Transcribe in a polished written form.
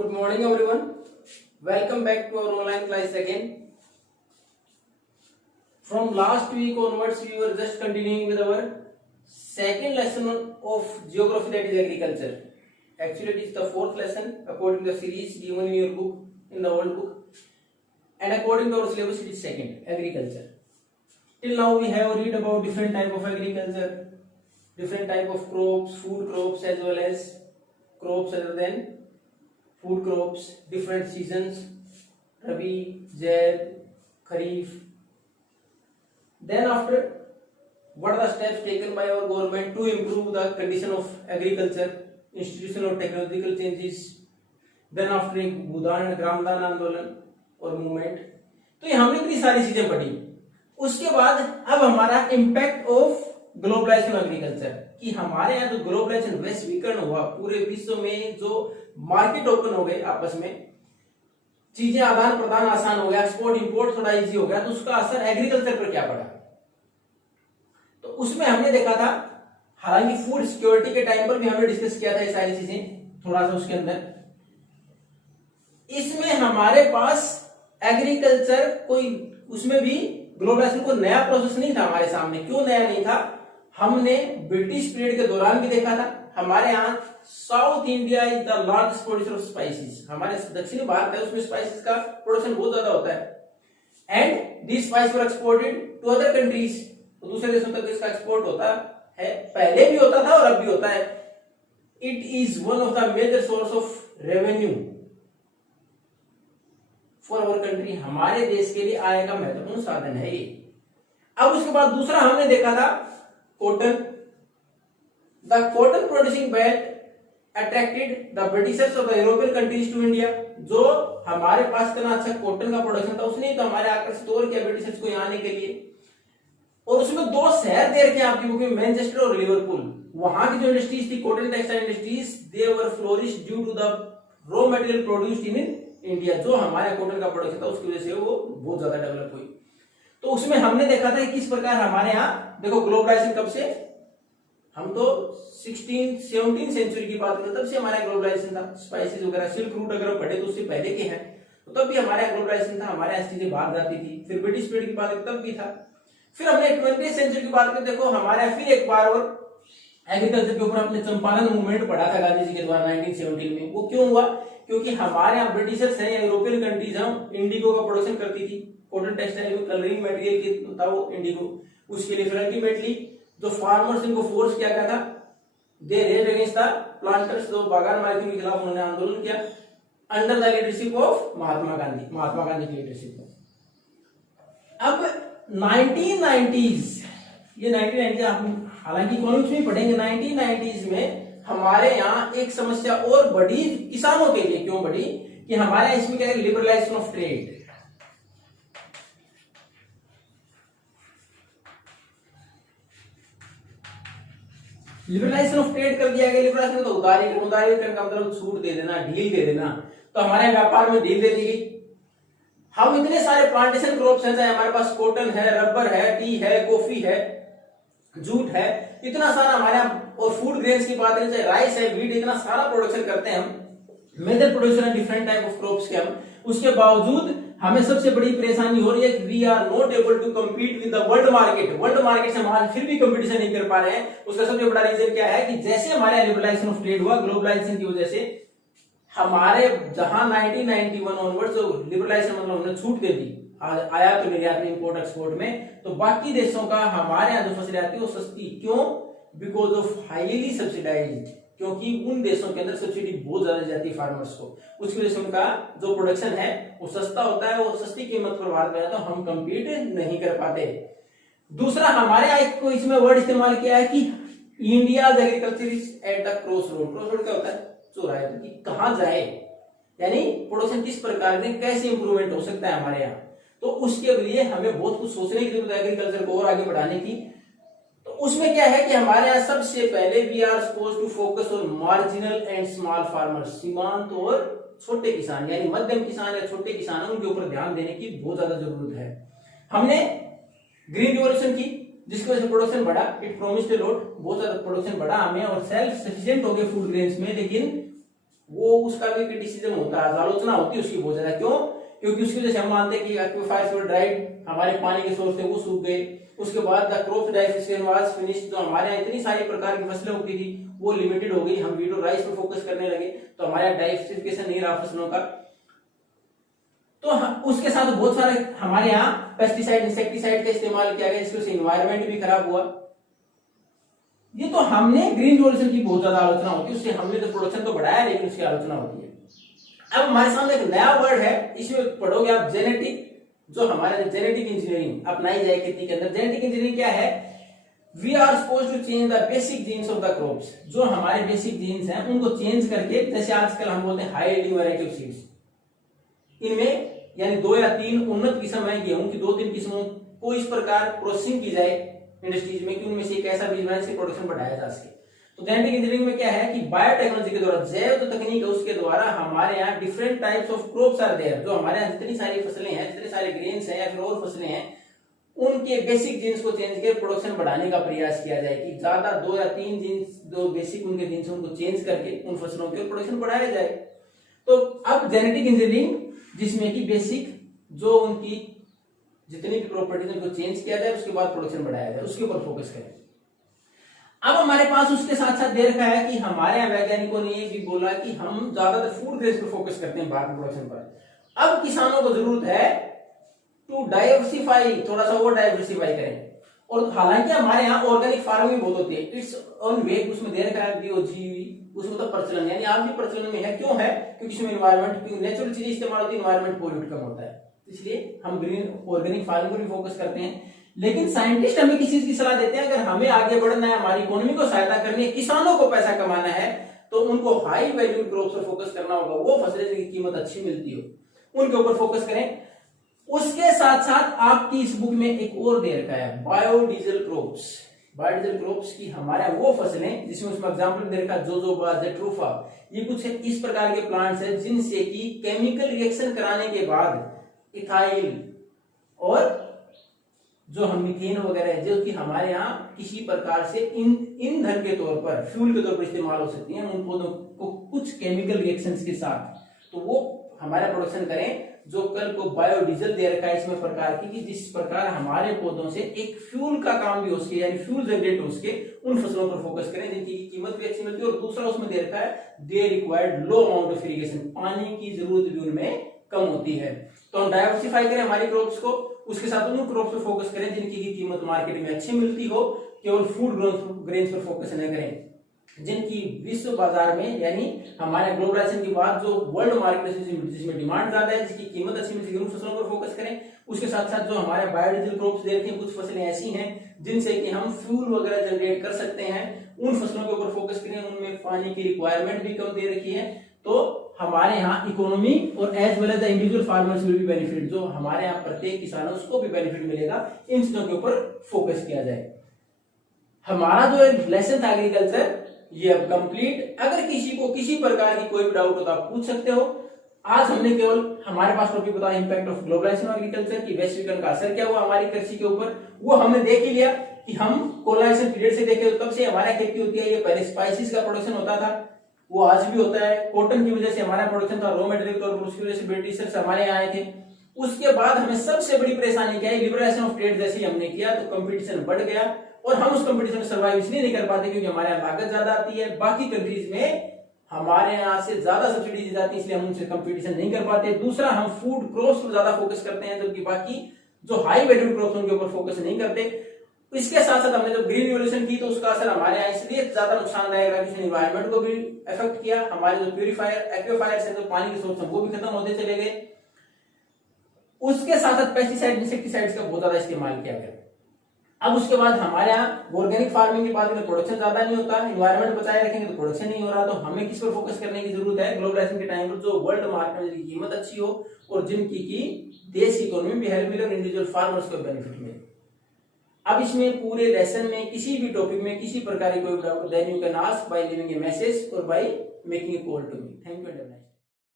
Good morning, everyone. Welcome back to our online class again. From last week onwards, we were just continuing with our second lesson of geography, that is agriculture. Actually, it is the fourth lesson according to the series given in your book, in the old book, and according to our syllabus, it is second, agriculture. Till now, we have read about different type of agriculture, different type of crops, food crops as well as crops other than food crops, different seasons, Rabi, Zaid, Kharif. Then after, what are the steps taken by our government to improve the condition of agriculture, institutional technological changes. Then after एक भूदान and ग्रामदान आंदोलन और movement. तो ये हमने इतनी सारी चीजें पढ़ी. उसके बाद अब हमारा इम्पैक्ट ऑफ ग्लोबलाइजेशन एग्रीकल्चर, कि हमारे यहाँ जो ग्लोबलाइजेशन वैश्वीकरण हुआ, पूरे विश्व में जो मार्केट ओपन हो गए, आपस में चीजें आदान प्रदान आसान हो गया, एक्सपोर्ट इंपोर्ट थोड़ा इजी हो गया, तो उसका असर एग्रीकल्चर पर क्या पड़ा. तो उसमें हमने देखा था, हालांकि फूड सिक्योरिटी के टाइम पर भी हमने डिस्कस किया था ये सारी चीजें थोड़ा सा उसके अंदर. इसमें हमारे पास एग्रीकल्चर कोई, उसमें भी ग्लोबलाइजेशन को नया प्रोसेस नहीं था हमारे सामने. क्यों नया नहीं था? हमने ब्रिटिश पीरियड के दौरान भी देखा था. हमारे यहाँ south India is the largest producer of spices. हमारे दक्षिणी भारत है, उसमें स्पाइसेस का प्रोडक्शन बहुत ज्यादा होता है. And this spice were exported to other countries. तो दूसरे देशों तक इसका एक्सपोर्ट होता है, पहले भी होता था और अब भी होता है. It is one of the major source of revenue for our country. हमारे देश के लिए आय का महत्वपूर्ण साधन है ये. अब उसके बाद दूसरा हमने देखा था cotton. The cotton producing belt attracted the Britishers of the European countries to India. जो हमारे पास इतना अच्छा कॉटन का प्रोडक्शन था, उसने तो हमारे आकर्षित और किया ब्रिटिशर्स को यहाँ आने के लिए. और उसमें दो शहर दे रखे आपकी बुक में, मैनचेस्टर और लिवरपूल. वहां की जो इंडस्ट्रीज थी, cotton textile industries, they were flourish due to the raw material produced in India. जो हमारे कॉटन का प्रोडक्शन था, उसकी वजह से वो बहुत ज्यादा डेवलप हुई. तो उसमें हमने देखा था किस प्रकार हमारे यहाँ, देखो ग्लोबलाइजेशन कब से, हम तो 17th सेंचुरी की बात करते, तब से हमारा ग्लोबलाइजेशन था. स्पाइसेस वगैरह, सिल्क रूट अगर पढ़े तो उससे पहले के हैं, तो तब भी हमारे यहाँ ग्लोबलाइजेशन था. हमारे यहाँ चीजें बाहर जाती थी. फिर ब्रिटिश पीरियड की बात तब भी था. फिर हमने 20th सेंचुरी की बात करते, देखो हमारे यहाँ फिर एक बार और एग्रीकल्चर के ऊपर अपने चंपारण मूवमेंट पढ़ा था गांधी जी के द्वारा 1917 में. वो क्यों हुआ? क्योंकि हमारे यहाँ ब्रिटिशर्स हैं या यूरोपियन कंट्रीज हैं, इंडिगो का प्रोडक्शन करती थी. कॉटन टेक्सटाइल में कलरिंग मटेरियल की था वो इंडिगो. उसके लिए फिर अल्टीमेटली जो फार्मर्स, इनको फोर्स किया गया था, they raise against the planters. जो बागान मालिकों के खिलाफ उन्होंने आंदोलन किया under the leadership of Mahatma Gandhi की लीडरशिप में. अब 1990s, ये 1990 आप हालांकि इकोनॉमिक्स में पढ़ेंगे. 1990s में हमारे यहाँ एक समस्या और बढ़ी किसानों के लिए. क्यों बढ़ी? कि हमारे इसमें क्या है, liberalisation of trade. Liberalisation of trade कर दिया गया. लिबरलाइजेशन तो उदारीकरण का मतलब छूट दे देना, ढील दे देना. तो हमारे व्यापार में ढील दे दी गई. हम इतने सारे प्लांटेशन क्रॉप्स हैं, चाहे हमारे पास कॉटन है, रबर है, टी है, कॉफी है, जूट है, इतना सारा हमारे यहाँ. और फूड ग्रेन्स की बात करें, चाहे राइस है, व्हीट, इतना सारा प्रोडक्शन करते हैं हम. मेजर प्रोड्यूसर है डिफरेंट टाइप ऑफ क्रॉप्स के हम. उसके बावजूद हमें सबसे बड़ी परेशानी हो रही है कि we are not able to compete with the world market. World market से हम फिर भी कंपटीशन नहीं कर पा रहे हैं. उसका सबसे बड़ा रीजन क्या है कि जैसे हमारे लिबरलाइजेशन ऑफ ट्रेड हुआ, ग्लोबलाइजेशन की वजह से हमारे जहां 1991 ऑनवर्ड्स लिबरलाइजेशन मतलब हमने छूट दे दी आयात तो निर्यात में, इंपोर्ट एक्सपोर्ट में, तो बाकी देशों का हमारे यहाँ जो फसलें आती है वो सस्ती. क्यों? Because of highly subsidised. क्योंकि उन देशों के अंदर सब्सिडी बहुत ज्यादा जाती है फार्मर्स को. उसकी वजह से उनका जो प्रोडक्शन है वो सस्ता होता है, वो सस्ती कीमत पर भारत में, तो हम कम्पीट नहीं कर पाते. दूसरा हमारे यहाँ एक इसमें वर्ड इस्तेमाल किया है कि India agriculture is at the cross road. Cross road क्या होता है? चौराहे, कि कहां जाए, यानी प्रोडक्शन किस प्रकार में कैसे इंप्रूवमेंट हो सकता है हमारे यहाँ. तो उसके लिए हमें बहुत कुछ सोचने की जरूरत है एग्रीकल्चर को और आगे बढ़ाने की. तो उसमें क्या है कि हमारे यहाँ सबसे पहले we are suppose to focus on marginal and small farmers. सीमांत और छोटे किसान, यानी मध्यम किसान या छोटे किसान, उनके ऊपर ध्यान देने की बहुत ज्यादा जरूरत है. हमने ग्रीन रिवॉल्यूशन की, जिसकी वजह से प्रोडक्शन बढ़ा. इट प्रोमिस्ड अ लॉट, बहुत ज्यादा प्रोडक्शन बढ़ा हमें और सेल्फ सफिशिएंट हो गए फूड ग्रेन्स में. लेकिन वो उसका भी क्रिटिसिज्म होता है, आलोचना होती है उसकी बहुत ज्यादा। क्यों? क्योंकि उसकी वजह से हम मानते हैं कि एक्वीफायर्स वर ड्राइड, हमारे पानी के सोर्स थे वो सूख गए। उसके बाद the crop diversification was finished, तो हमारे यहाँ इतनी सारी प्रकार की फसलें होती थी वो लिमिटेड हो गई, हम वीट और राइस पे फोकस करने लगे, तो हमारे यहाँ डाइवर्सिफिकेशन नहीं रहा फसलों का। तो उसके साथ बहुत सारे हमारे यहाँ पेस्टिसाइड इंसेक्टिसाइड का इस्तेमाल किया गया, जिसकी वजह से एनवायरमेंट भी खराब हुआ। ये तो हमने ग्रीन रिवॉल्यूशन की बहुत ज्यादा आलोचना होती है, उससे हमने तो प्रोडक्शन तो बढ़ाया लेकिन उसकी आलोचना होती है। अब हमारे सामने एक नया वर्ड है, इसमें पढ़ोगे आप जेनेटिक, जो हमारे जेनेटिक इंजीनियरिंग अपनाई जाए खेती के अंदर। जेनेटिक इंजीनियरिंग क्या है? We are suppose to change the basic genes of the crops, जो हमारे बेसिक जीन्स हैं उनको चेंज करके, जैसे आजकल हम बोलते हैं high yielding variety of seeds, इनमें यानी 2 या 3 उन्नत किस्म है गेहूं की, 2-3 किस्मों को इस प्रकार प्रोसेसिंग की जाए इंडस्ट्रीज में कि उनमें से एक ऐसा बीज बनाए जिसकी प्रोडक्शन बढ़ाया जा सके। तो जेनेटिक इंजीनियरिंग में क्या है कि बायोटेक्नोलॉजी के द्वारा, जैव जो तकनीक है उसके द्वारा हमारे यहाँ different types of crops are there, जो हमारे यहाँ जितनी सारी फसलें हैं, जितने सारे ग्रेन्स हैं या फिर और फसलें हैं, उनके बेसिक जीन्स को चेंज करके प्रोडक्शन बढ़ाने का प्रयास किया जाए कि ज्यादा 2 या 3 जीन्स, जो बेसिक उनके जीन्स उनको चेंज करके उन फसलों के प्रोडक्शन बढ़ाया जाए। तो अब जेनेटिक इंजीनियरिंग जिसमें कि बेसिक जो उनकी जितनी भी प्रॉपर्टीज उनको चेंज किया जाए, उसके बाद प्रोडक्शन बढ़ाया जाए, उसके ऊपर फोकस करें। अब हमारे पास उसके साथ साथ दे रखा है कि हमारे यहाँ वैज्ञानिकों ने ये भी बोला कि हम ज्यादातर फूड ग्रेन्स पर फोकस करते हैं भारत प्रोडक्शन पर। अब किसानों को जरूरत है टू डाइवर्सिफाई, थोड़ा सा और डाइवर्सिफाई करें। और हालांकि हमारे यहाँ ऑर्गेनिक फार्मिंग बहुत होती है, इट्स ऑन वे, उसमें दे रखा है बीओजीवी, उसमें तो प्रचलन यानी आज भी प्रचलन में है। क्यों है? क्योंकि इसमें एनवायरमेंट, नेचुरल चीजें इस्तेमाल होती है, एनवायरमेंट पोल्यूट कम होता है, इसलिए हम ग्रीन ऑर्गेनिक फार्मिंग पर भी फोकस करते हैं। लेकिन साइंटिस्ट हमें किस चीज की सलाह देते हैं? अगर हमें आगे बढ़ना है, हमारी इकोनॉमी को सहायता करनी है, किसानों को पैसा कमाना है, तो उनको हाई वैल्यू क्रॉप्स पर फोकस करना होगा, वो फसलें जिनकी कीमत अच्छी मिलती हो उनके ऊपर फोकस करें। उसके साथ साथ आपकी इस बुक में एक और दे रखा है बायोडीजल क्रॉप्स। बायोडीजल क्रॉप्स की हमारे वो फसलें जिसमें उसमें एग्जांपल दे रखा है जोजोबा, जेट्रोफा, ये कुछ इस प्रकार के प्लांट्स हैं जिनसे कि केमिकल रिएक्शन कराने के बाद इथाइल और जो हम मीथेन वगैरह है, जो कि हमारे यहाँ किसी प्रकार से ईंधन के तौर पर, फ्यूल के तौर पर इस्तेमाल हो सकती हैं, उन पौधों को कुछ केमिकल रिएक्शंस के साथ, तो वो हमारा प्रोडक्शन करें। जो कल को बायोडीजल दे रखा है इसमें प्रकार की, कि जिस प्रकार हमारे पौधों से एक फ्यूल का काम भी हो सके, यानी फ्यूल जनरेट हो सके, उन फसलों पर फोकस करें जिनकी कीमत भी अच्छी मिलती है। और दूसरा उसमें दे रखा है they required low amount of irrigation, पानी की जरूरत भी उनमें कम होती है। तो हम डाइवर्सिफाई करें हमारी क्रॉप्स को, उसके साथ उन क्रॉप्स पर फोकस करें जिनकी की कीमत मार्केट में अच्छी मिलती हो, केवल फूड ग्रेन्स पर फोकस न करें जिनकी विश्व बाजार में, यानी हमारे ग्लोबलाइजेशन की बात, जो वर्ल्ड मार्केट जिसमें डिमांड ज्यादा है, जिसकी कीमत अच्छी मिलती है, उन फसलों पर फोकस करें। उसके साथ साथ जो हमारे बायोडीजल क्रॉप्स दे रखे हैं, कुछ फसलें ऐसी हैं जिनसे कि हम फ्यूल वगैरह जनरेट कर सकते हैं, उन फसलों के ऊपर फोकस करें, उनमें पानी की रिक्वायरमेंट भी कम दे रखी है, तो हमारे यहाँ इकोनॉमी और as well as the individual farmers will be benefit, जो हमारे यहाँ प्रत्येक किसान है उसको भी बेनिफिट मिलेगा। इन चीजों के ऊपर फोकस किया जाए। हमारा जो लेसन था एग्रीकल्चर ये अब कंप्लीट। अगर किसी को किसी प्रकार की कोई भी डाउट हो तो आप पूछ सकते हो। आज हमने केवल हमारे पास टॉपिक बताया impact of globalisation of agriculture की, वैश्वीकरण का असर क्या हुआ हमारी कृषि के ऊपर, वो हमने देख ही लिया कि हम कोलोनाइजेशन पीरियड से देखे तो तब से हमारा खेती होती है। ये पहले स्पाइसेस का प्रोडक्शन होता था, वो आज भी होता है। कॉटन की वजह से हमारा प्रोडक्शन था, रॉ मटेरियल के तौर पर, उसकी वजह से ब्रिटिशर्स हमारे यहाँ आए थे। उसके बाद हमें सबसे बड़ी परेशानी क्या है? लिबरलाइजेशन ऑफ ट्रेड जैसे हमने किया तो कंपटीशन बढ़ गया, और हम उस कंपटीशन में सर्वाइव इसलिए नहीं कर पाते क्योंकि हमारे यहाँ लागत ज्यादा आती है, बाकी कंट्रीज में हमारे यहाँ से ज्यादा सब्सिडी दी जाती है, इसलिए हम उनसे कंपटीशन नहीं कर पाते। दूसरा, हम फूड क्रॉप्स पर ज्यादा फोकस करते हैं, जबकि बाकी जो हाई वैल्यू क्रॉप्स उनके ऊपर फोकस नहीं करते। इसके साथ साथ हमने जब ग्रीन रिवॉल्यूशन की तो उसका असर हमारे यहाँ इसलिए ज्यादा नुकसानदायक रहा कि उसने एनवायरमेंट को भी इफेक्ट किया। हमारे जो प्यूरिफायर, एक्वाफायर्स है, जो पानी के सोर्स हैं, वो भी खत्म होते चले गए। उसके साथ साथ पेस्टिसाइड, इंसेक्टिसाइड्स का बहुत ज्यादा इस्तेमाल किया गया। अब उसके बाद हमारे यहाँ ऑर्गेनिक फार्मिंग की बात करें, प्रोडक्शन ज्यादा नहीं होता, एनवायरमेंट बचाए रखेंगे तो प्रोडक्शन नहीं हो रहा। तो हमें किस पर फोकस करने की जरूरत है ग्लोबलाइजेशन के टाइम पर? जो वर्ल्ड मार्केट में जिनकी कीमत अच्छी हो और जिनकी की देश की इकोनॉमी में भी हेल्प मिले और इंडिविजुअल फार्मर्स को बेनिफिट मिले। अब इसमें पूरे लेसन में किसी भी टॉपिक में किसी प्रकार की कोई doubt, then you can ask by leaving a message और by making a call to me. Thank you and